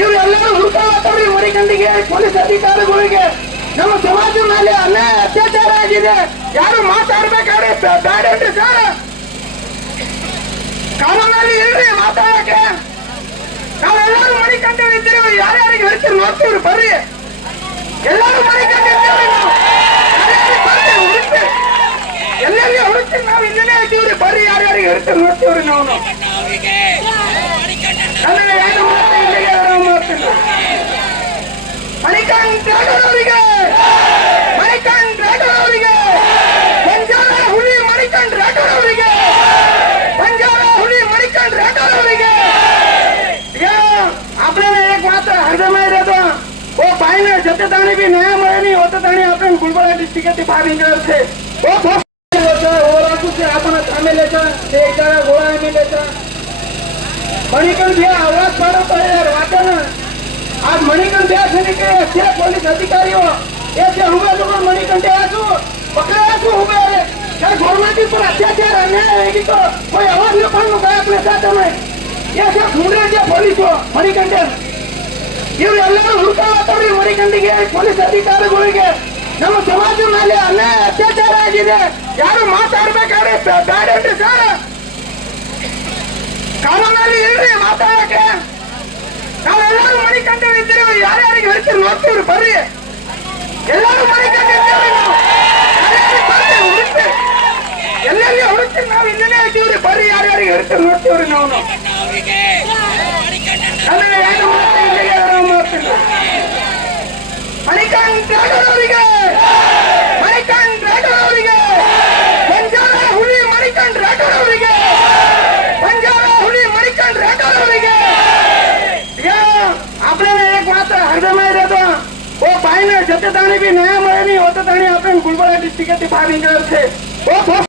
இவரு எல்லாரும் முட்டாளத்தோட முறைகண்டிங்க போலீஸ் அதிகாரிகளுக்கு நம்ம சமாஜம் மேலே அண்ணன் அத்தியாச்சார ஆகிது யாரும் மாத்தாடுபேக்காரு பேடு சார் கடவுளி இவரு மாத்தாடாக்க நான் எல்லாரும் மணிக்கண்டு வைத்திருவு யார் யாருக்கு வரைக்கும் நோக்கி ஒரு பரு எல்லாரும் மணிக்கண்டு எல்லாரையும் ஒரு பரு யார் யாருக்கு வரைக்கும் நோக்கி ஒரு நோனும் છતાણી બી ન્યાય મળે નહીં હોત તાણી આપણે ગુલબડા ડિસ્ટ્રિક્ટ થી બહાર નીકળ્યો છે અત્યાચાર અન્યાય કોઈ અવાજ લોકો પોલીસો મણિકંઠે ಇವ್ರು ಎಲ್ಲರೂ ಹುಡುಕಾಡಿ ಮರಿಕಂಡಿಗೆ ಪೊಲೀಸ್ ಅಧಿಕಾರಿಗಳಿಗೆ ನಮ್ಮ ಸಮಾಜ ಮೇಲೆ ಅನ್ಯಾಯ ಅತ್ಯಾಚಾರ ಆಗಿದೆ ಯಾರು ಮಾತಾಡ್ಬೇಕಾದ್ರೆ ಬೇಡಂಡ್ರಿ ಸರ್ ಕಾನೂನಲ್ಲಿ ಇರ್ರಿ ಮಾತಾಡಕ್ಕೆ ನಾವೆಲ್ಲರೂ ಮಣಿಕಂಡಿದ್ದೀವಿ ಯಾರ್ಯಾರಿಗೆ ಹೇಳ್ತೀರಿ ನೋಡ್ತೀವ್ರಿ ಬರ್ರಿ ಎಲ್ಲರೂ ಮಣಿಕಂಡಿದ್ದೀವಿ ಎಲ್ಲೆಲ್ಲಿ ಹುಡುಕ್ತೀವಿ ನಾವು ಇಲ್ಲೇ ಇದ್ದೀವ್ರಿ ಬರ್ರಿ ಯಾರ್ಯಾರಿಗೆ ಹೇಳ್ತೀರಿ ನೋಡ್ತೀವ್ರಿ ನಾವು ಏನು ಮಾಡ್ತೀವಿ જતે તાણી બી નયા મળે નહીં હોતો તાણી આપણે ડિસ્ટ્રિક્ટ થી બહાર નીકળ્યો છે